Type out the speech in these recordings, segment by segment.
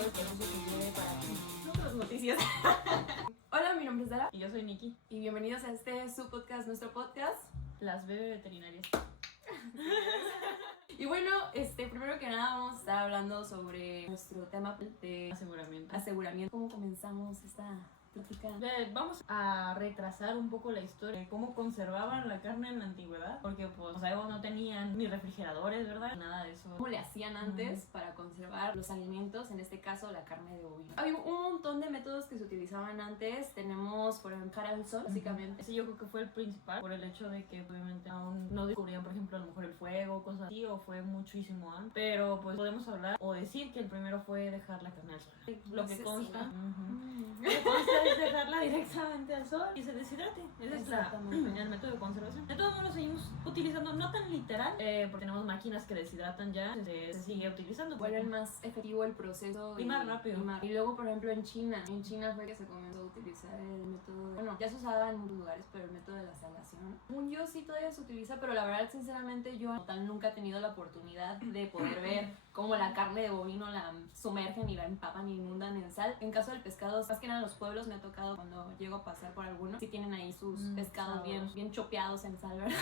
todo el proceso que lleve para ti. Otras noticias. Hola, mi nombre es Dara Y yo soy Nikki, y bienvenidos a su podcast, nuestro podcast. las bebé veterinarias. Y bueno, primero que nada vamos a estar hablando sobre nuestro tema de aseguramiento. ¿Cómo comenzamos esta plática? Vamos a retrasar un poco la historia de cómo conservaban la carne en la antigüedad, porque pues sabemos no tenían ni refrigeradores, ¿verdad? Nada de eso. ¿Cómo le hacían antes para conservar los alimentos, en este caso la carne de bovino? Hay un montón de métodos que se utilizaban antes. Tenemos, por ejemplo, cara al sol, básicamente. Ese yo creo que fue el principal, por el hecho de que obviamente aún no descubrían, por ejemplo, a lo mejor el fuego, cosas así, o fue muchísimo antes. Pero pues podemos hablar o decir que el primero fue dejar la carne al sol. Lo que consta. Lo que consta es dejarla directamente al sol y se deshidrate. Ese es el método de conservación. De todos modos lo seguimos utilizando, no tan literal, porque tenemos máquinas que deshidratan ya, se sigue utilizando. Vuelve más efectivo el proceso y más rápido. Y luego, por ejemplo, en China fue que se comenzó a utilizar el método bueno, ya se usaba en muchos lugares, pero el método de la salación, según yo, sí todavía se utiliza, pero la verdad, sinceramente, yo nunca he tenido la oportunidad de poder ver cómo la carne de bovino la sumergen y la empapan y inundan en sal. En caso del pescado, más que nada en los pueblos me ha tocado cuando llego a pasar por algunos, sí tienen ahí sus pescados bien chopeados en sal, ¿verdad?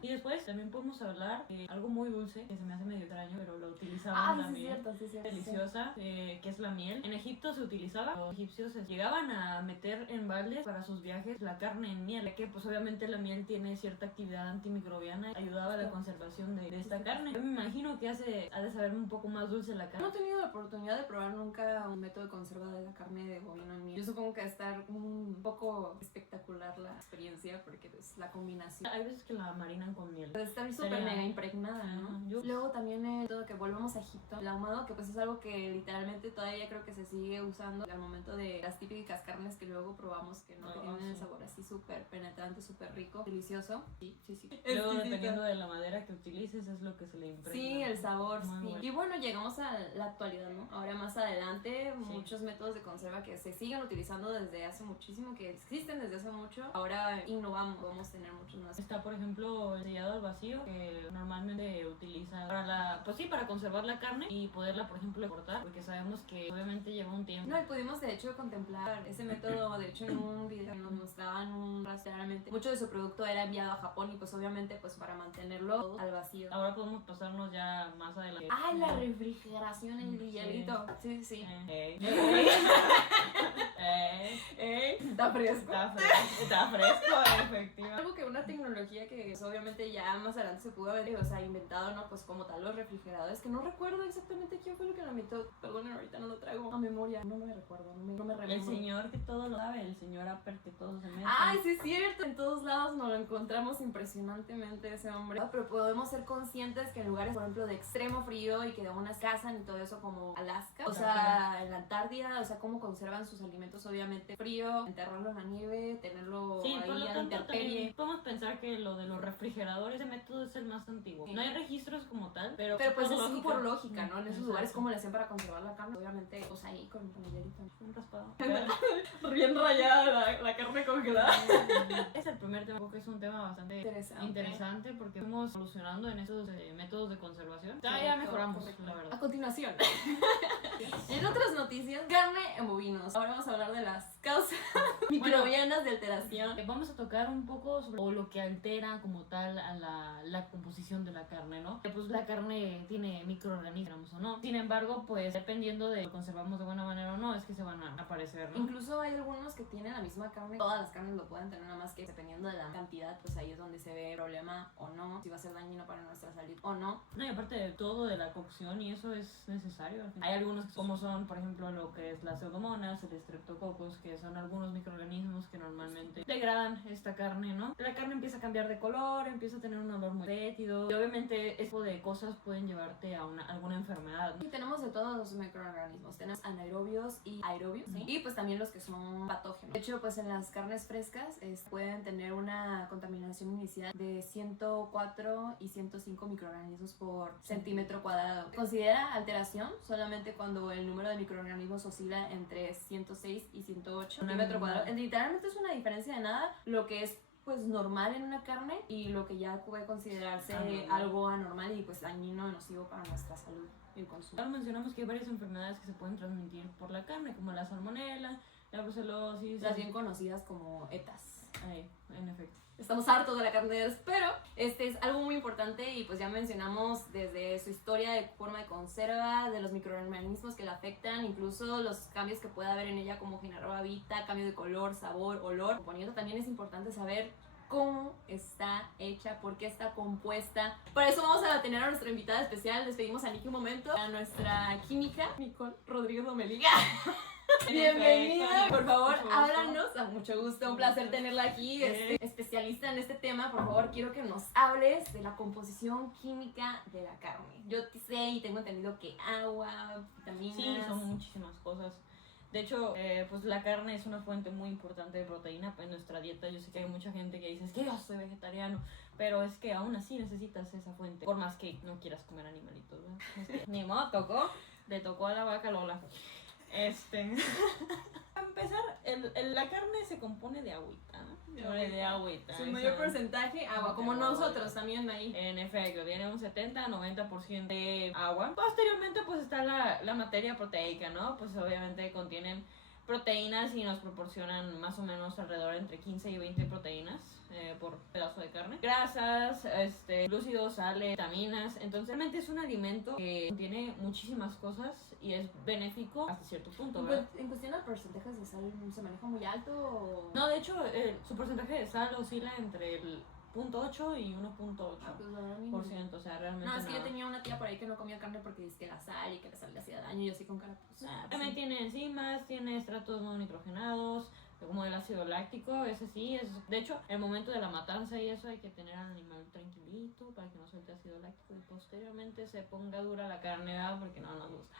Y después también podemos hablar de algo muy dulce, que se me hace medio extraño, pero lo utilizaban también. Sí, cierto. Deliciosa, que es la miel. En Egipto se utilizaba, los egipcios llegaban a meter en baldes para sus viajes la carne en miel, ya que pues obviamente la miel tiene cierta actividad antimicrobiana, ayudaba a la conservación de esta carne. Yo me imagino que ha de saber un poco más dulce la carne. No he tenido la oportunidad de probar nunca un método de conserva de la carne de bovino en miel. Yo supongo que va a estar un poco espectacular la experiencia porque es la combinación. Hay veces que la marinan con miel. Debe estar súper mega impregnada, ¿no? Luego también el todo que volvemos a Egipto, el ahumado, que pues es algo que literalmente todavía creo que se sigue usando al momento de las típicas carnes que luego probamos que no tienen el sabor así súper penetrante, súper rico, delicioso. Sí. Luego dependiendo de la madera que utilices es lo que se le impregna. Sí, el sabor, muy sí. bueno. Y bueno, llegamos a la actualidad, ¿no? Ahora más adelante, muchos métodos de conserva que se siguen utilizando desde hace muchísimo, que existen desde hace mucho. Ahora innovamos, vamos a tener muchos más. Está, por ejemplo, el sellado al vacío, que normalmente utiliza para conservar la carne y poderla, por ejemplo, cortar, porque sabemos que obviamente lleva un tiempo. No, y pudimos de hecho contemplar ese método, de hecho en un video nos mostraban claramente mucho de su producto era enviado a Japón y pues obviamente pues para mantenerlo al vacío. Ahora podemos pasarnos ya más adelante. ¡Ay, la refrigeración, el hielito! Sí. Está fresco. Está fresco, efectivamente. Algo que una tecnología que pues, obviamente ya más adelante se pudo haber inventado, ¿no? Pues como tal los refrigeradores, que no recuerdo exactamente quién fue lo que lo inventó. Perdonen, ahorita no lo traigo a memoria. No me recuerdo, no me recuerdo. El señor que todo lo sabe, el señor Apper que todo se mete. ¡Ay, sí es cierto! En todos lados nos lo encontramos impresionantemente ese hombre. Pero podemos ser conscientes que en lugares, por ejemplo, de extremo frío y que de unas cazan y todo eso como Alaska, o sea, en la Antártida, o sea, cómo conservan sus alimentos, obviamente frío, enterrarlo en la nieve, tenerlo ahí a la intemperie. Podemos pensar que lo de los refrigeradores, ese método es el más antiguo. No hay registros como tal, pero pues es por lógica, ¿no? En esos lugares, ¿cómo le hacían para conservar la carne? Obviamente, pues ahí con el hielito. Un raspado. Bien rayada la carne congelada. Es el primer tema, porque es un tema bastante interesante porque fuimos evolucionando en esos métodos de conservación. Ya mejoramos, la verdad. A continuación, en otras noticias, carne en bovinos. Ahora vamos a hablar de las causas microbianas de alteración. Vamos a tocar un poco sobre lo que altera como tal a la composición de la carne, ¿no? Pues la carne tiene microorganismos o no. Sin embargo, pues dependiendo de si lo conservamos de buena manera o no, es que se van a aparecer, ¿no? Incluso hay algunos que tienen la misma carne. Todas las carnes lo pueden tener, nada más que dependiendo de la cantidad, pues ahí es donde se ve el problema o no, si va a ser dañino para nuestra salud o no. No, y aparte de todo, de la cocción, y eso es necesario. Hay algunos como son, por ejemplo, lo que es las pseudomonas, el streptococcus, que son algunos microorganismos que normalmente degradan esta carne, ¿no? La carne empieza a cambiar de color, empieza a tener un olor muy fétido, y obviamente ese tipo de cosas pueden llevarte a alguna enfermedad, ¿no? Y tenemos de todos los microorganismos, tenemos anaerobios y aerobios, ¿sí? Y pues también los que son patógenos. De hecho, pues en las carnes frescas pueden tener una contaminación inicial de 104 y 105 microorganismos por centímetro cuadrado. Considera alteración solamente cuando el número de microorganismos oscila entre 106 y 108 centímetro cuadrado. Literalmente es una diferencia de nada, lo que es pues normal en una carne y lo que ya puede considerarse anormal. Algo anormal y pues dañino y nocivo para nuestra salud y el consumo. Ahora mencionamos que hay varias enfermedades que se pueden transmitir por la carne, como la salmonela, la brucelosis, Las bien conocidas como ETAs. En efecto. Estamos hartos de la carne de res, pero este es algo muy importante y pues ya mencionamos desde su historia de forma de conserva, de los microorganismos que la afectan, incluso los cambios que puede haber en ella como generar habita, cambio de color, sabor, olor. Componiendo también es importante saber cómo está hecha, por qué está compuesta. Para eso vamos a tener a nuestra invitada especial. Despedimos a Nikki un momento, a nuestra química, Nicole Rodríguez Domeliga. Bienvenida, por favor, háblanos, a mucho gusto, un placer tenerla aquí, especialista en este tema. Por favor, quiero que nos hables de la composición química de la carne. Yo sé y tengo entendido que agua, vitaminas... Sí, son muchísimas cosas. De hecho, pues la carne es una fuente muy importante de proteína en nuestra dieta. Yo sé que hay mucha gente que dice, es que yo soy vegetariano, pero es que aún así necesitas esa fuente, por más que no quieras comer animalitos, ¿verdad? Es que, ni modo, le tocó a la vaca Lola. Para empezar, la carne se compone de agüita, ¿no? De agüita. Su mayor porcentaje, agua, como nosotros también ahí. En efecto, tiene un 70-90% de agua. Posteriormente, pues está la materia proteica, ¿no? Pues obviamente contienen proteínas y nos proporcionan más o menos alrededor entre 15 y 20 proteínas por pedazo de carne. Grasas, glúcidos, sales, vitaminas. Entonces realmente es un alimento que contiene muchísimas cosas y es benéfico hasta cierto punto, ¿verdad? En cuestión de porcentajes de sal, ¿se maneja muy alto o...? No, de hecho, su porcentaje de sal oscila entre el 0.8 y 1.8%, o sea, realmente no, es que nada. yo tenía una tía por ahí que no comía carne porque dice que la sal y que la sal le hacía daño y yo así con cara, pues... También tiene enzimas, tiene estratos no nitrogenados, como el ácido láctico, ese sí, de hecho, el momento de la matanza y eso hay que tener al animal tranquilito para que no suelte ácido láctico y posteriormente se ponga dura la carne, ¿verdad? Porque no nos gusta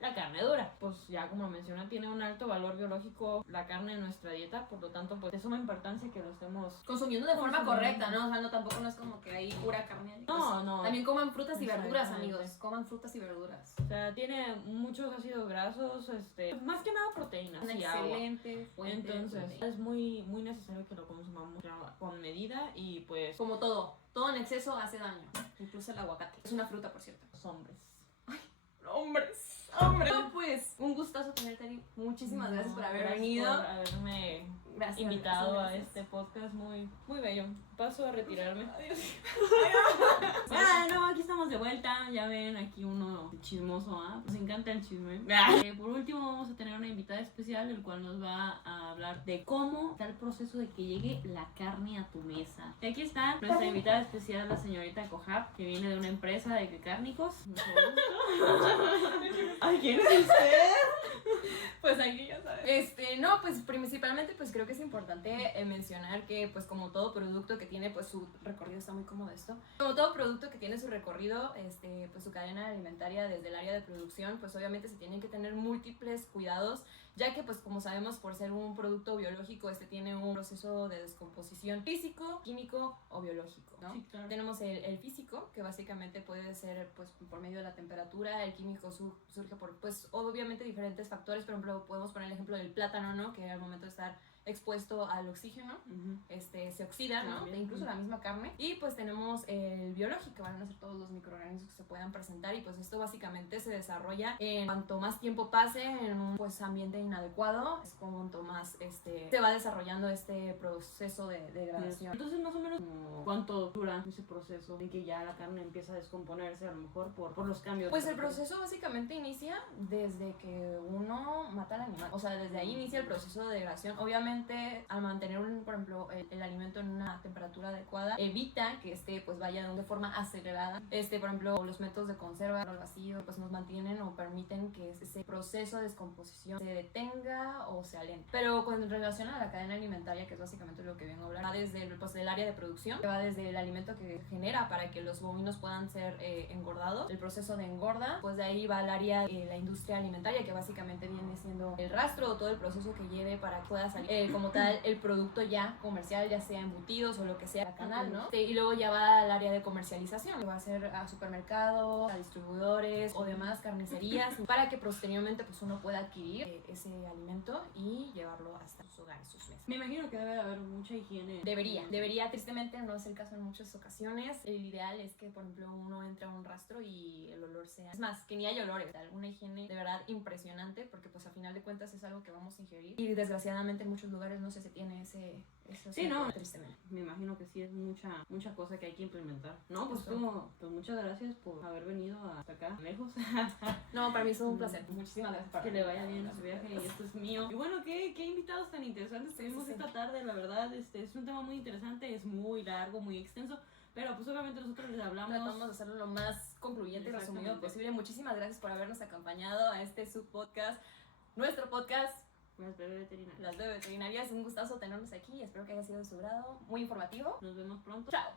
la carne dura. Pues ya como menciona, tiene un alto valor biológico la carne en nuestra dieta, por lo tanto pues de suma importancia que lo estemos consumiendo de forma correcta, ¿no? O sea, no, tampoco no es como que hay pura carne. No. También coman frutas y verduras, amigos. Coman frutas y verduras. O sea, tiene muchos ácidos grasos, más que nada proteínas Una y excelente agua. fuente. Entonces es muy, muy necesario que lo consumamos con medida y pues... Como todo en exceso hace daño, incluso el aguacate. Es una fruta, por cierto. Los hombres. Hombres. No, pues, un gustazo tenerte ahí. Muchísimas gracias por haber venido. Por haberme invitado a este podcast muy, muy bello. Paso a retirarme. Adiós. No, aquí estamos de vuelta. Ya ven, aquí uno chismoso, ¿ah? Nos encanta el chisme. Por último, vamos a tener una invitada especial, el cual nos va a hablar de cómo está el proceso de que llegue la carne a tu mesa. Y aquí está nuestra invitada especial, la señorita Cojap, que viene de una empresa de cárnicos. Ay, ¿quién es usted? Pues aquí ya sabes. No, pues principalmente pues creo que es importante mencionar que pues como todo producto que tiene pues su recorrido, está muy cómodo esto, como todo producto que tiene su recorrido, pues su cadena alimentaria desde el área de producción, pues obviamente se tienen que tener múltiples cuidados, ya que pues como sabemos por ser un producto biológico, tiene un proceso de descomposición físico, químico o biológico, ¿no? Sí, claro. Tenemos el físico, que básicamente puede ser pues por medio de la temperatura, el químico surge por pues obviamente diferentes factores. Por ejemplo, podemos poner el ejemplo del plátano, ¿no? Que al momento de estar expuesto al oxígeno, se oxida, ¿no? Incluso la misma carne. Y pues tenemos el biológico, que van a ser todos los microorganismos que se puedan presentar, y pues esto básicamente se desarrolla en cuanto más tiempo pase en un pues ambiente inadecuado, es cuanto más se va desarrollando este proceso de degradación. Entonces, más o menos, ¿cuánto dura ese proceso de que ya la carne empieza a descomponerse, a lo mejor por los cambios? Pues el proceso básicamente inicia desde que uno mata al animal, o sea, desde ahí inicia el proceso de degradación. Obviamente al mantener por ejemplo el alimento en una temperatura adecuada, evita que pues vaya de forma acelerada. Por ejemplo, los métodos de conserva al vacío pues nos mantienen o permiten que ese proceso de descomposición se detenga o se alente. Pero con relación a la cadena alimentaria, que es básicamente lo que vengo a hablar, va desde el área de producción, que va desde el alimento que se genera para que los bovinos puedan ser engordados, el proceso de engorda, pues de ahí va al área la industria alimentaria, que básicamente viene siendo el rastro o todo el proceso que lleve para que pueda salir como tal el producto ya comercial, ya sea embutidos o lo que sea, canal, ¿no? Y luego ya va al área de comercialización, que va a ser a supermercados, a distribuidores o demás carnicerías, para que posteriormente pues uno pueda adquirir ese alimento y llevarlo hasta sus hogares, sus mesas. Me imagino que debe haber mucha higiene. Debería, tristemente no es el caso en muchas ocasiones. El ideal es que, por ejemplo, uno entre a un rastro y el olor sea... Es más, que ni hay olores, una higiene de verdad impresionante, porque pues a final de cuentas es algo que vamos a ingerir y desgraciadamente en muchos lugares no sé si tiene ese Sí, no, tristemente. Me imagino que sí es mucha cosa que hay que implementar. No, pues muchas gracias por haber venido hasta acá, lejos. No, para mí es un placer. Muchísimas gracias. Que le vaya bien a su viaje y esto es mío. Y bueno, qué invitados tan interesantes tuvimos esta tarde, la verdad, es un tema muy interesante, es muy largo, muy extenso, pero pues obviamente nosotros les hablamos. Tratamos de hacerlo lo más concluyente y resumido posible. Muchísimas gracias por habernos acompañado a este subpodcast, nuestro podcast. Las Bebe Veterinarias. Las Bebe Veterinarias, un gustazo tenernos aquí. Espero que haya sido de su grado. Muy informativo. Nos vemos pronto. Chao.